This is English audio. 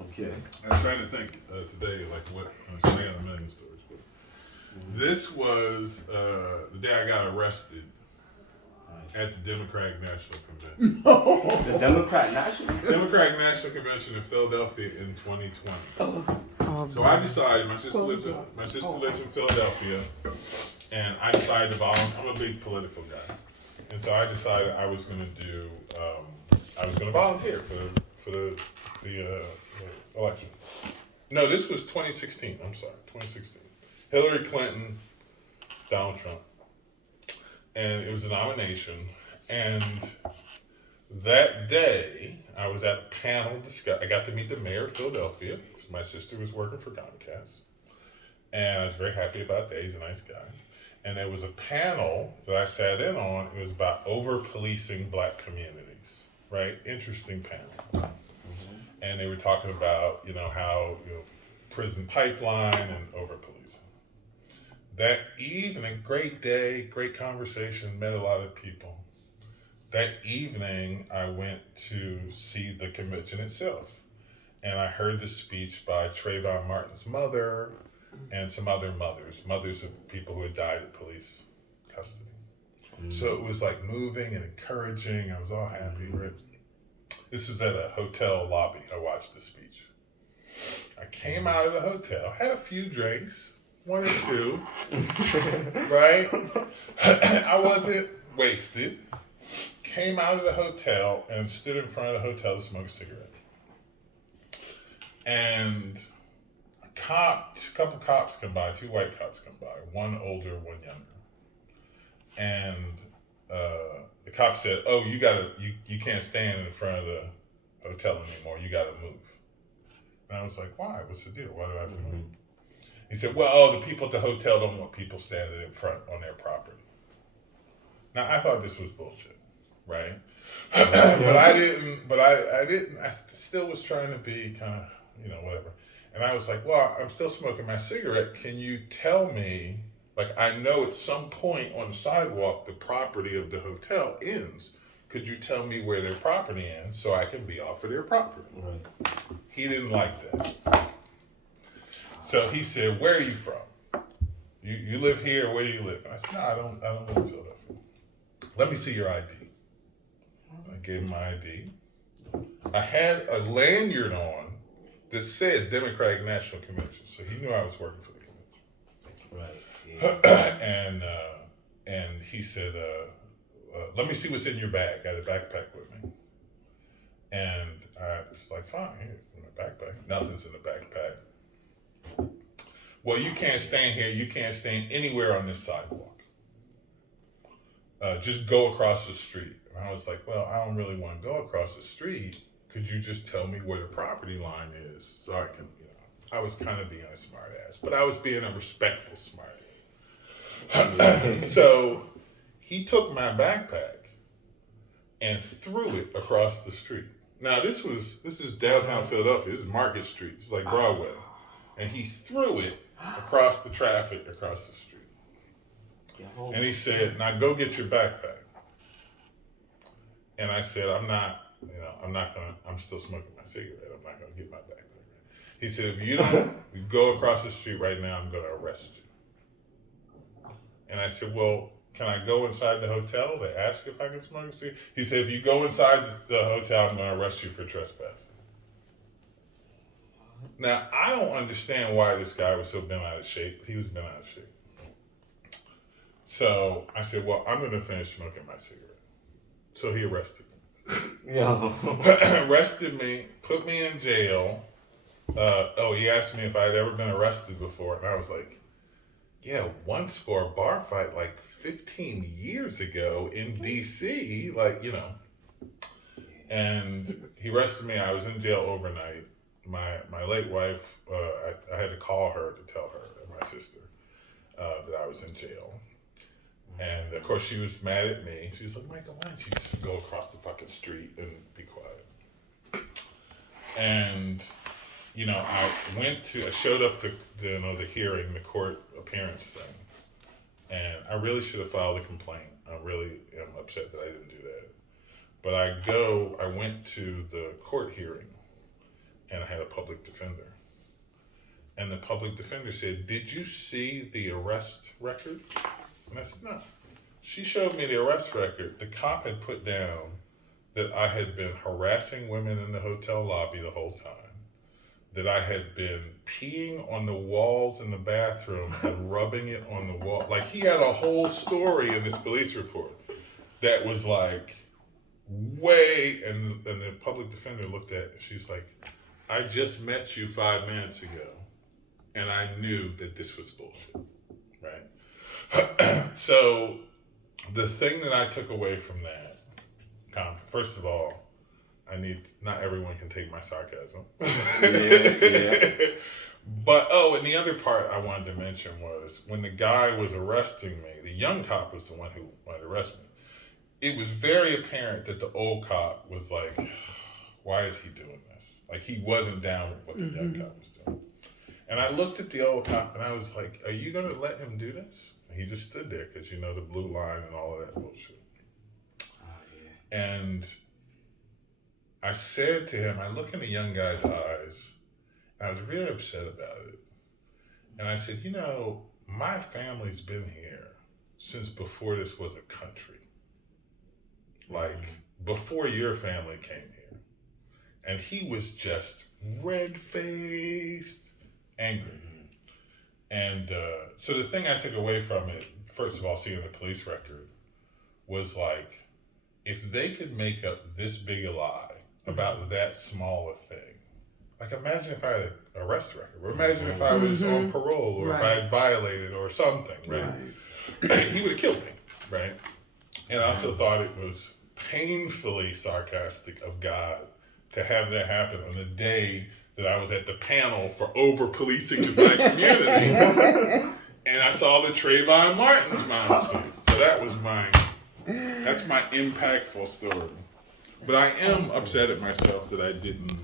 Okay. I was trying to think today, like what, I got a million stories, but this was the day I got arrested at the Democratic National Convention. The Democratic National Convention in Philadelphia in 2020. So I decided, my sister lives in Philadelphia, and I decided to volunteer. I'm a big political guy, and so I decided I was going to volunteer for the election. No, this was 2016. I'm sorry, 2016. Hillary Clinton, Donald Trump, and it was a nomination. And that day, I was at a panel discuss. I got to meet the mayor of Philadelphia because my sister was working for Comcast, and I was very happy about that. He's a nice guy. And there was a panel that I sat in on. It was about over-policing black communities, right? Interesting panel. And they were talking about, how, prison pipeline and over-policing. That evening, great day, great conversation, met a lot of people. That evening, I went to see the convention itself. And I heard the speech by Trayvon Martin's mother and some other mothers of people who had died in police custody. So it was like moving and encouraging. I was all happy, right? This was at a hotel lobby. I watched the speech. I came out of the hotel, had a few drinks, one or two, right? I wasn't wasted. Came out of the hotel and stood in front of the hotel to smoke a cigarette. And a couple cops come by, 2 white cops come by, one older, one younger. And the cop said, "Oh, you can't stand in front of the hotel anymore. You gotta move." And I was like, "Why? What's the deal? Why do I have to move?" He said, "Well, the people at the hotel don't want people standing in front on their property." Now, I thought this was bullshit, right? But I didn't. I still was trying to be kind of, whatever. And I was like, "Well, I'm still smoking my cigarette. Can you tell me, like, I know at some point on the sidewalk, the property of the hotel ends. Could you tell me where their property ends so I can be off of their property?" Right. He didn't like that. So he said, "Where are you from? You live here, or where do you live?" And I said, "No, I don't live in Philadelphia." "Let me see your ID." I gave him my ID. I had a lanyard on that said Democratic National Convention, so he knew I was working for the convention. Right. Yeah. And he said, "Let me see what's in your bag." I had a backpack with me. And I was like, "Fine, here, in my backpack." Nothing's in the backpack. "Well, you can't stand here. You can't stand anywhere on this sidewalk. Just go across the street." And I was like, "Well, I don't really want to go across the street. Could you just tell me where the property line is so I can, I was kind of being a smart ass, but I was being a respectful smart ass. So he took my backpack and threw it across the street. Now this is downtown Philadelphia. This is Market Street. It's like Broadway. And he threw it across the traffic across the street. And he said, "Now go get your backpack." And I said, I'm still smoking my cigarette. I'm not gonna get my backpack. He said, "If you don't go across the street right now, I'm gonna arrest you." And I said, "Well, can I go inside the hotel to ask if I can smoke a cigarette?" He said, "If you go inside the hotel, I'm gonna arrest you for trespassing." Now, I don't understand why this guy was so bent out of shape. He was bent out of shape. So I said, "Well, I'm gonna finish smoking my cigarette." So he arrested me. Arrested me, put me in jail. He asked me if I'd ever been arrested before. And I was like, "Yeah, once for a bar fight like 15 years ago in DC, And he arrested me. I was in jail overnight. My late wife, I had to call her to tell her, and my sister, that I was in jail. And of course she was mad at me. She was like, "Michael, why don't you just go across the fucking street and be quiet?" And, I showed up to the hearing, the court appearance thing. And I really should have filed a complaint. I really am upset that I didn't do that. But I went to the court hearing and I had a public defender. And the public defender said, "Did you see the arrest record?" And I said, "No." She showed me the arrest record. The cop had put down that I had been harassing women in the hotel lobby the whole time, that I had been peeing on the walls in the bathroom and rubbing it on the wall. Like, he had a whole story in this police report that was like way, and the public defender looked at it, she's like, "I just met you 5 minutes ago, and I knew that this was bullshit," right? So the thing that I took away from that, first of all, not everyone can take my sarcasm. Yeah. But, and the other part I wanted to mention was when the guy was arresting me, the young cop was the one who wanted to arrest me. It was very apparent that the old cop was like, "Why is he doing this?" Like, he wasn't down with what the young cop was doing. And I looked at the old cop and I was like, "Are you going to let him do this?" And he just stood there because, the blue line and all of that bullshit. And I said to him, I look in the young guy's eyes, and I was really upset about it. And I said, my family's been here since before this was a country. Like, before your family came here. And he was just red-faced, angry. And so the thing I took away from it, first of all, seeing the police record, was like, if they could make up this big a lie about that small a thing, like, imagine if I had an arrest record, or imagine if I was on parole, or if I had violated or something, right? He would have killed me, right? And I also thought it was painfully sarcastic of God to have that happen on the day that I was at the panel for over-policing the black community, and I saw the Trayvon Martin's mom speech. So that's my impactful story. But I am upset at myself that I didn't